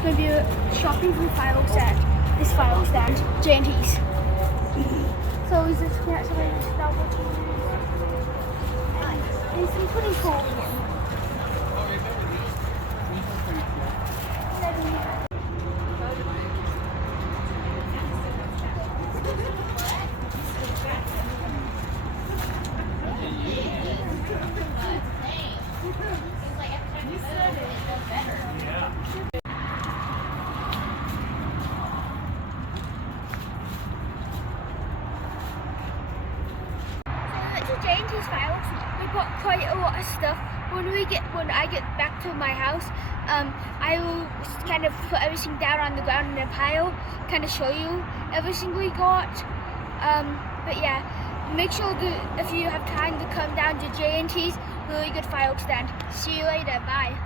it's going to be a shopping for the fireworks stand. This fireworks stand, J&T's. So he's just going to actually start watching. There's some pretty cool. J&T's Fireworks, we bought quite a lot of stuff. When I get back to my house, I will kind of put everything down on the ground in a pile, kind of show you everything we got. But yeah, make sure that if you have time to come down to J&T's, really good fireworks stand. See you later, bye.